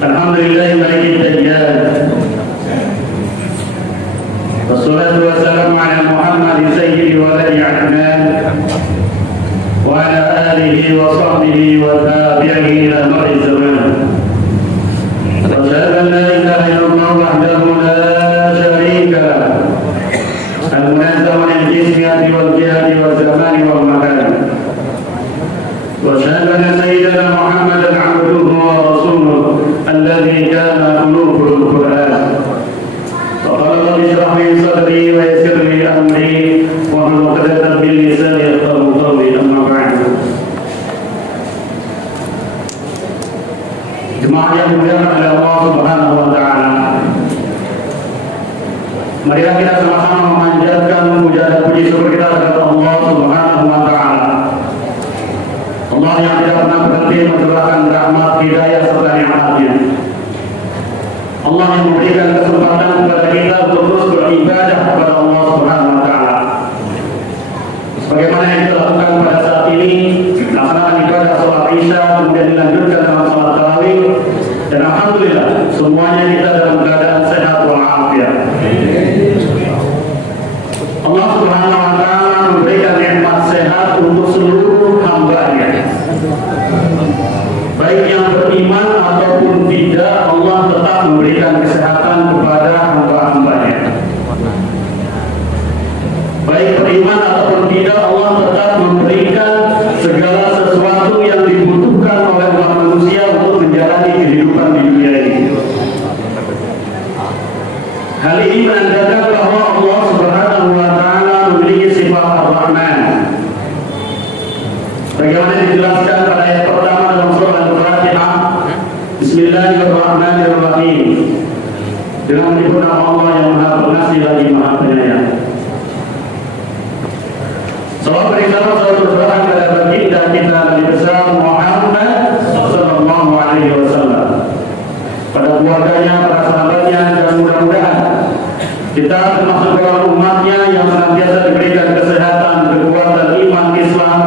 Alhamdulillah maliki dajjal. Wassalatu wassalamu ala Muhammadin sayyidi waladi Adnan wa ala alihi wa sahbihi wa tabi'ihi ila mar'i zaman. Wa syahadu an la ilaha illallah wahdahu la syarika lah. Al-munazzam an al-jismiyati wal jihadi wal zamani wal makan. Wa syahadu anna sayyidana Muhammadan abduhu wa rasuluh alladhi kana khuluquhu al-Qur'an. Faqala rabbi shrah li sadri wa yassir li amri wahlul 'uqdatam min lisani yafqahu qawli, amma ba'du. Jemaah yang dimuliakan oleh Allah Subhanahu wa taala. Marilah kita sama-sama memanjatkan puja dan puji syukur kita kepada Allah Subhanahu wa taala. Allah yang tidak pernah berhenti mencurahkan rahmat, hidayah serta nikmat-Nya. Allah yang memberikan kesempatan kepada kita untuk terus beribadah kepada Allah Subhanahu wa taala. Sebagaimana yang kita lakukan pada saat ini, melaksanakan ibadah salat Isya, kemudian dilanjutkan dengan salat tarawih, dan alhamdulillah semuanya kita dalam keadaan sehat walafiat. Allah Subhanahu wa taala memberikan nikmat sehat untuk seluruh hamba-Nya. Baik yang beriman ataupun tidak, Allah tetap memberikan kesehatan kepada hamba-hamba-Nya. Baik beriman ataupun tidak, Allah tetap memberikan segala sesuatu yang dibutuhkan oleh umat manusia untuk menjalani kehidupan di dunia ini. Hal ini menandakan bahwa Allah Subhanahu wa taala memiliki sifat Ar-Rahman. Bagaimana dijelaskan pada ayat pertama dalam surah Al-Fatihah, Bismillahirrahmanirrahim. Dengan menyebut nama Allah yang Maha Pengasih lagi Maha Penyayang. Salam berisalam salam bersurah kepada baginda kita Nabi besar Muhammad sallallahu alaihi wasallam, pada keluarganya, para sahabatnya, dan mudah-mudahan kita termasuk golongan umatnya yang senantiasa diberikan kesehatan, kekuatan iman Islam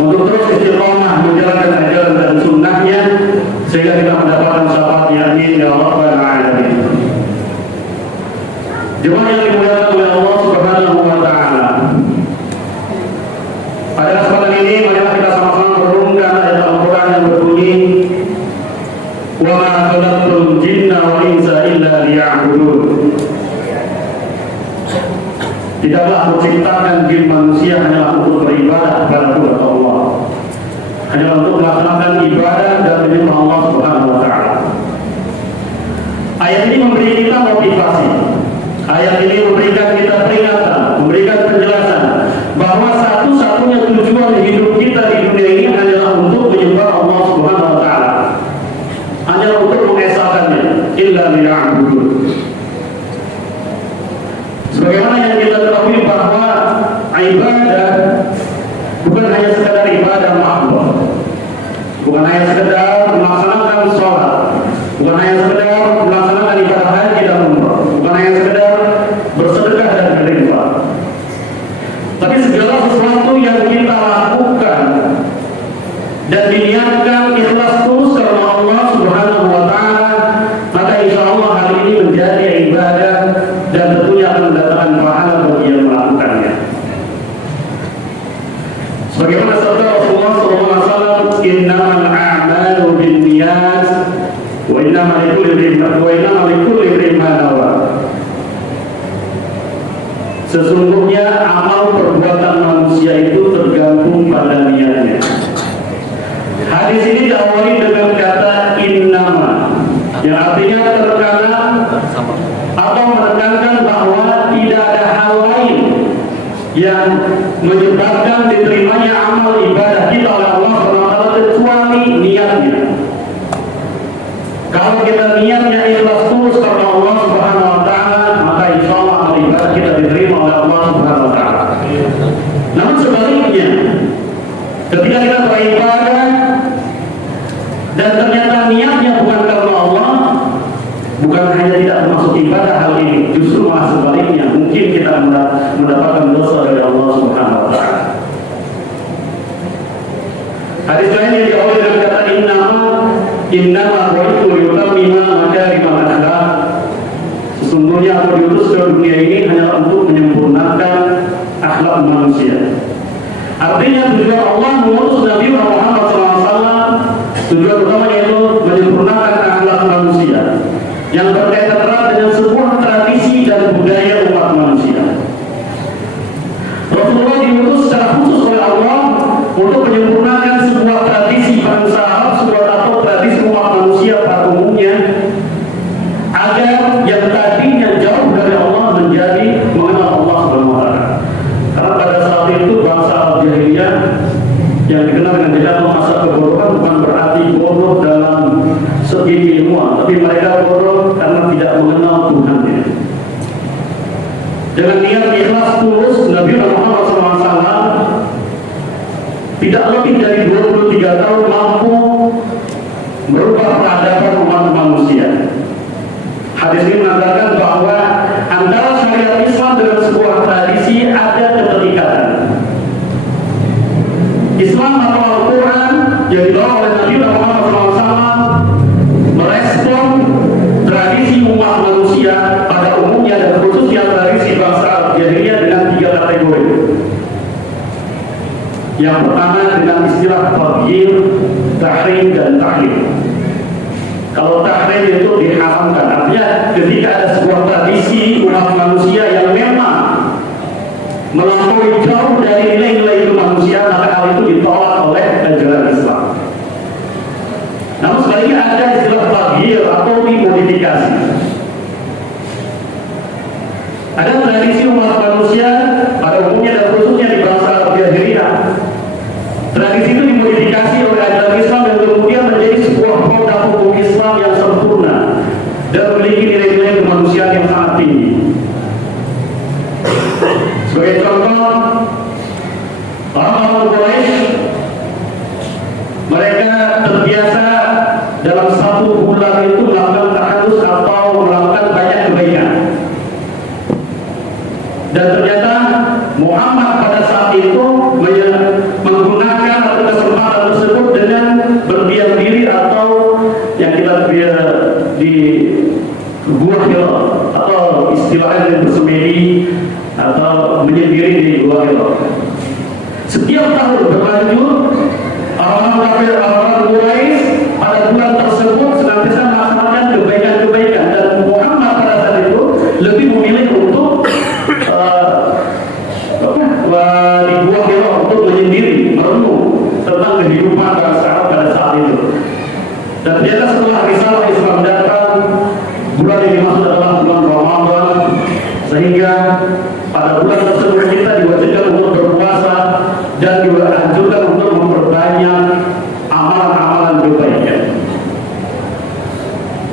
untuk terus istiqomah menjalankan ajaran dan sunnahnya sehingga kita mendapatkan syafaatnya. Amin ya rabbal alamin. Jemaah yang dimuliakan oleh Allah Subhanahu wa taala. Pada kesempatan ini marilah kita sama-sama merenungkan ayat Al-Qur'an yang berbunyi, "Wa ma khalaqtul jinna wal insa illa liya'budun." Tidaklah aku ciptakan jin manusia hanyalah untuk beribadah kepada Allah, hanya untuk melaksanakan ibadah dan menyembah Allah Subhanahu wa taala. Ayat ini memberi kita motivasi. Ayat ini memberikan kita peringatan, memberikan penjelasan bahwa satu-satunya tujuan hidup kita di dunia ini adalah untuk menyembah Allah Subhanahu wa taala. Hanya untuk mengesahkannya, illa liya'budun. Sebagaimana yang kita ketahui bahwa ibadah bukan hanya sekadar ibadah makhluk, bukan hanya sekadar melaksanakan sholat, bukan hanya sekadar melaksanakan ibadah haji dan umrah, bukan hanya sekadar bersedekah dan berinfak, tapi segala sesuatu yang kita lakukan dan diniatkan ikhlas tulus karena Allah Subhanahu wa taala, maka insya Allah hal ini menjadi ibadah dan tentunya akan mendatangkan pahala bagi yang melakukannya. Sebagaimana sabda Rasulullah SAW, "Innamal a'malu binniyat wa innamal likulli imrin ma nawa." Sesungguhnya amal perbuatan manusia itu tergantung pada niatnya. Hadis ini diawali dengan kata innama, yang artinya terkadang atau menekankan bahwa tidak ada hal lain yang menyebabkan diterimanya amal ibadah kita oleh Allah SWT kecuali niatnya. Kalau kita niatnya ikhlas tulus karena Allah Subhanahu wa taala, maka insya Allah amal ibadah kita diterima oleh Allah Subhanahu wa taala. Namun sebaliknya, ketika kita beribadah dan ternyata niatnya bukan karena Allah, bukan hanya tidak termasuk ibadah hal ini, justru malah sebaliknya, mungkin kita akan mendapatkan dosa dari Allah Subhanahu wa taala. Hadis lain yang diawali dengan kata innama bu'ithu liyutammima makarimal akhlaq. Sesungguhnya aku diutus ke dunia ini hanya untuk menyempurnakan akhlak manusia. Artinya tujuan Allah mengutus Nabi Muhammad SAW, tujuan utamanya itu menyempurnakan akhlak manusia yang berkaitan erat dengan sebuah tradisi dan budaya umat manusia. Rasulullah diutus secara khusus oleh Allah untuk menyempurnakan sebuah tradisi bangsa Arab, sebuah atau tradisi umat manusia pada umumnya, agar yang tadinya jauh dari Allah menjadi mengenal Allah Subhanahu wa taala. Karena pada saat itu bangsa Arab jahiliyah yang dikenal dengan jejak masa kebodohan bukan berarti bodoh dalam segi ilmuwan, tapi mereka bodoh karena tidak mengenal Tuhannya. Dengan niat ikhlas tulus, Nabi Muhammad SAW tidak lebih dari 23 tahun mampu merubah peradaban umat manusia. Hadis ini mengatakan bahwa antara syariat Islam dengan sebuah tradisi ada keterikatan. Islam atau Al-Quran yang dibawa oleh Nabi Muhammad SAW merespon tradisi umat manusia pada umumnya dan khususnya tradisi bangsa Arab jahiliyah dengan 3 kategori. Yang pertama dengan istilah taghyir, tahrim dan tahlil. Kalau tahrim itu diharamkan, artinya ketika ada sebuah tradisi umat manusia yang memang melampaui jauh dari nilai-nilai itu manusia, maka hal itu ditolak oleh ajaran Islam. Namun sebaliknya ada istilah taghyir atau dimodifikasi. Ada tradisi umat manusia pada umumnya dan khususnya di bangsa Arab jahiliyah. Tradisi itu dimodifikasi oleh ajaran Islam dan kemudian menjadi sebuah produk hukum Islam yang sempurna dan memiliki nilai-nilai kemanusiaan yang sangat tinggi. Sebagai contoh, orang-orang Quraisy mereka terbiasa dalam 1 bulan itu melakukan tahallus atau melakukan banyak kebaikan. Dan ternyata Muhammad pada saat itu menggunakan atau kesempatan tersebut dengan berdiam diri atau yang kita di Gua Hira atau istilahnya bersemedi atau menyendiri di Gua Hira. Setiap tahun berlanjut orang kafir, orang Quraisy pada bulan tersebut senantiasa melaksanakan kebaikan-kebaikan, dan Muhammad pada saat itu lebih memilih untuk di Gua Hira untuk menyendiri, merenung tentang kehidupan bangsa Arab pada saat itu. Dan ternyata setelah risalah Islam datang, bulan yang dimaksud adalah bulan Ramadan, sehingga pada bulan tersebut kita diwajibkan untuk berpuasa dan juga anjurkan untuk memperbanyak amalan-amalan kebaikan.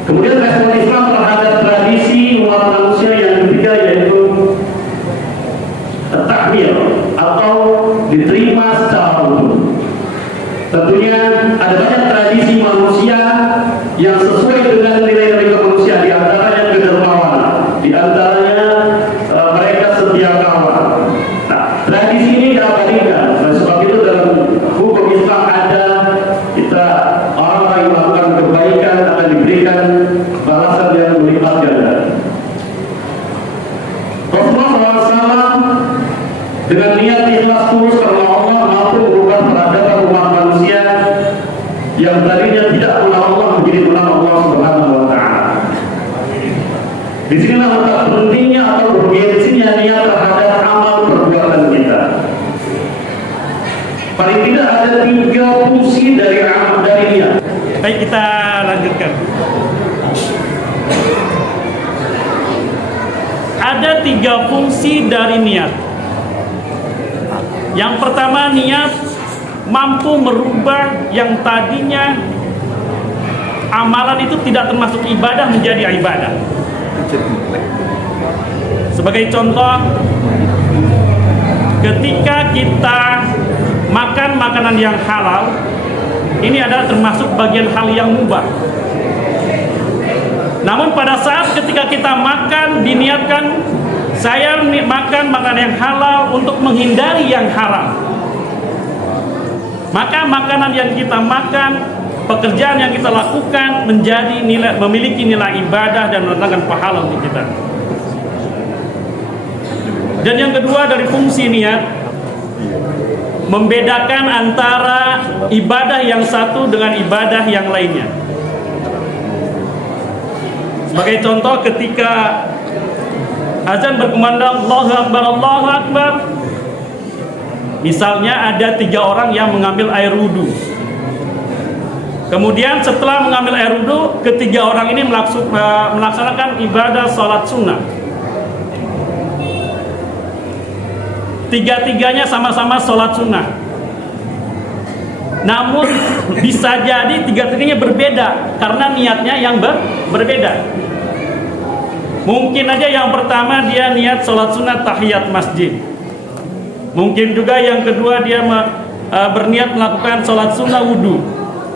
Kemudian respon Islam terhadap tradisi umat manusia yang ketiga yaitu tahmil atau diterima secara utuh. Tentunya ada banyak tradisi manusia yang sesuai dengan nilai-nilai kemanusiaan, di antaranya kedermawanan, di antaranya mereka setia kawan. Nah, tradisi ini diabadikan. Nah, sebab itu dalam hukum Islam ada kita orang-orang yang melakukan kebaikan akan diberikan balasan yang berlipat ganda. Rasulullah SAW dengan niat ikhlas tulus karena Allah mampu merubah peradaban umat manusia yang tadinya tidak mengenal Allah menjadi mengenal Allah Subhanahu wa taala. Di sinilah letak pentingnya atau bergengsinya niat terhadap amal perbuatan kita. Paling tidak ada 3 fungsi dari amal dari niat. Baik, kita lanjutkan. Ada 3 fungsi dari niat. Yang pertama, niat mampu merubah yang tadinya amalan itu tidak termasuk ibadah menjadi ibadah. Sebagai contoh, ketika kita makan makanan yang halal, ini adalah termasuk bagian hal yang mubah. Namun pada saat ketika kita makan, diniatkan saya makan makanan yang halal untuk menghindari yang haram. Maka makanan yang kita makan, pekerjaan yang kita lakukan memiliki nilai ibadah dan mendatangkan pahala untuk kita. Dan yang kedua dari fungsi niat, membedakan antara ibadah yang satu dengan ibadah yang lainnya. Sebagai contoh, ketika azan berkumandang Allahu Akbar, Allahu Akbar, misalnya ada 3 orang yang mengambil air wudhu. Kemudian setelah mengambil air wudhu, ketiga orang ini melaksanakan ibadah salat sunnah. Tiga-tiganya sama-sama salat sunnah. Namun bisa jadi tiga-tiganya berbeda karena niatnya yang berbeda. Mungkin aja yang pertama dia niat salat sunnah tahiyat masjid. Mungkin juga yang kedua dia berniat melakukan salat sunnah wudhu.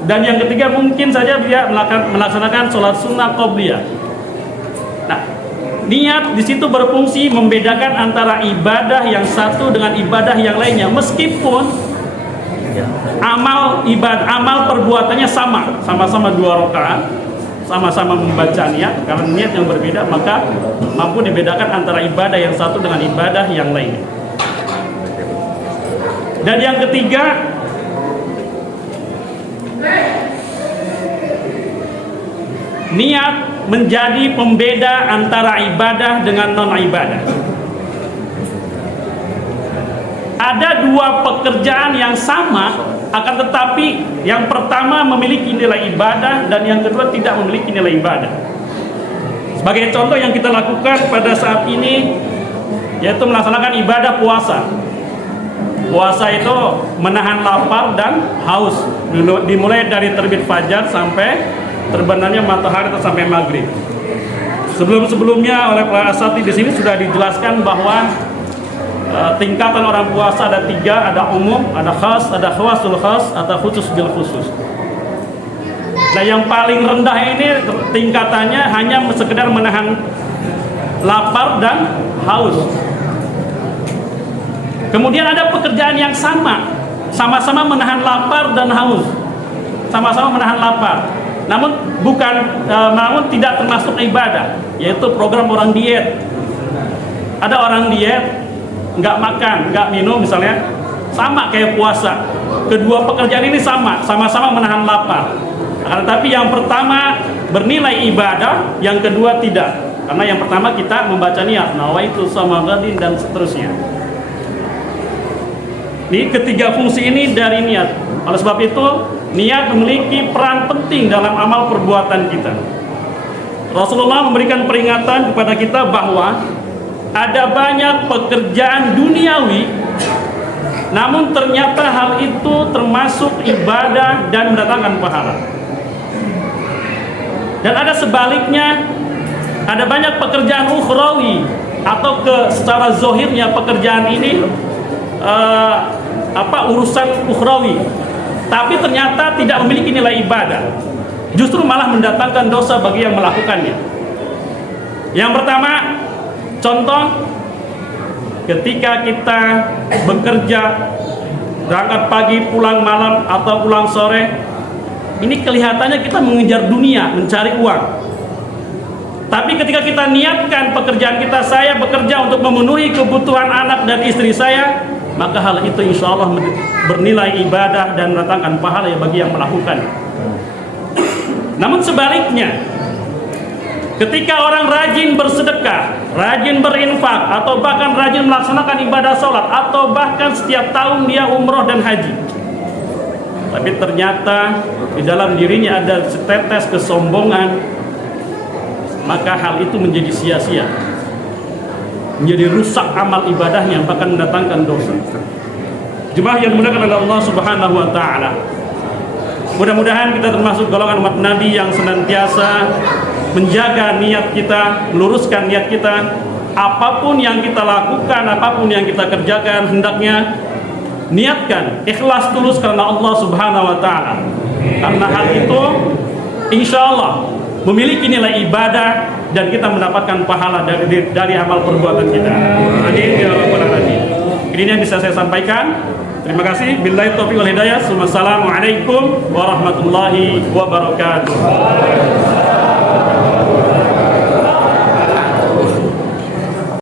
Dan yang ketiga mungkin saja dia melaksanakan salat sunnah qobliyah. Nah, niat di situ berfungsi membedakan antara ibadah yang satu dengan ibadah yang lainnya, meskipun amal perbuatannya sama-sama 2 rakaat, sama-sama membaca niat. Karena niat yang berbeda, maka mampu dibedakan antara ibadah yang satu dengan ibadah yang lainnya. Dan yang ketiga, niat menjadi pembeda antara ibadah dengan non-ibadah. Ada 2 pekerjaan yang sama, akan tetapi yang pertama memiliki nilai ibadah dan yang kedua tidak memiliki nilai ibadah. Sebagai contoh yang kita lakukan pada saat ini, yaitu melaksanakan ibadah puasa. Puasa itu menahan lapar dan haus, dimulai dari terbit fajar sampai terbenamnya matahari atau sampai maghrib. Sebelumnya oleh para asatidz di sini sudah dijelaskan bahwa tingkatan orang puasa ada 3, ada umum, ada khas, ada khawasul khas, atau khusus bil khusus. Nah, yang paling rendah ini tingkatannya hanya sekedar menahan lapar dan haus. Kemudian ada pekerjaan yang sama-sama menahan lapar dan haus, sama-sama menahan lapar. Namun tidak termasuk ibadah, yaitu program orang diet. Ada orang diet, nggak makan, nggak minum misalnya, sama kayak puasa. Kedua pekerjaan ini sama-sama menahan lapar. Tapi yang pertama bernilai ibadah, yang kedua tidak. Karena yang pertama kita membaca niat, nawaitu sama ghadin dan seterusnya. Ini ketiga fungsi ini dari niat. Oleh sebab itu, niat memiliki peran penting dalam amal perbuatan kita. Rasulullah memberikan peringatan kepada kita bahwa ada banyak pekerjaan duniawi, namun ternyata hal itu termasuk ibadah dan mendatangkan pahala. Dan ada sebaliknya, ada banyak pekerjaan ukhrawi atau secara zohirnya pekerjaan ini urusan ukhrawi, tapi ternyata tidak memiliki nilai ibadah, justru malah mendatangkan dosa bagi yang melakukannya. Yang pertama, contoh ketika kita bekerja, berangkat pagi pulang malam atau pulang sore, ini kelihatannya kita mengejar dunia, mencari uang. Tapi ketika kita niatkan pekerjaan kita, saya bekerja untuk memenuhi kebutuhan anak dan istri saya, maka hal itu insya Allah bernilai ibadah dan mendatangkan pahala bagi yang melakukan. Namun sebaliknya, ketika orang rajin bersedekah, rajin berinfak, atau bahkan rajin melaksanakan ibadah sholat, atau bahkan setiap tahun dia umroh dan haji, tapi ternyata di dalam dirinya ada setetes kesombongan, maka hal itu menjadi sia-sia, menjadi rusak amal ibadahnya, bahkan mendatangkan dosa. Jemaah yang dimuliakan oleh Allah Subhanahu wa taala, mudah-mudahan kita termasuk golongan umat Nabi yang senantiasa menjaga niat kita, meluruskan niat kita. Apapun yang kita lakukan, apapun yang kita kerjakan, hendaknya niatkan ikhlas tulus karena Allah Subhanahu wa taala. Karena hal itu insya Allah memiliki nilai ibadah dan kita mendapatkan pahala dari amal perbuatan kita. Amin ya rabbal alamin. Ini yang bisa saya sampaikan. Terima kasih. Billahi taufiq wal hidayah. Wassalamualaikum warahmatullahi wabarakatuh.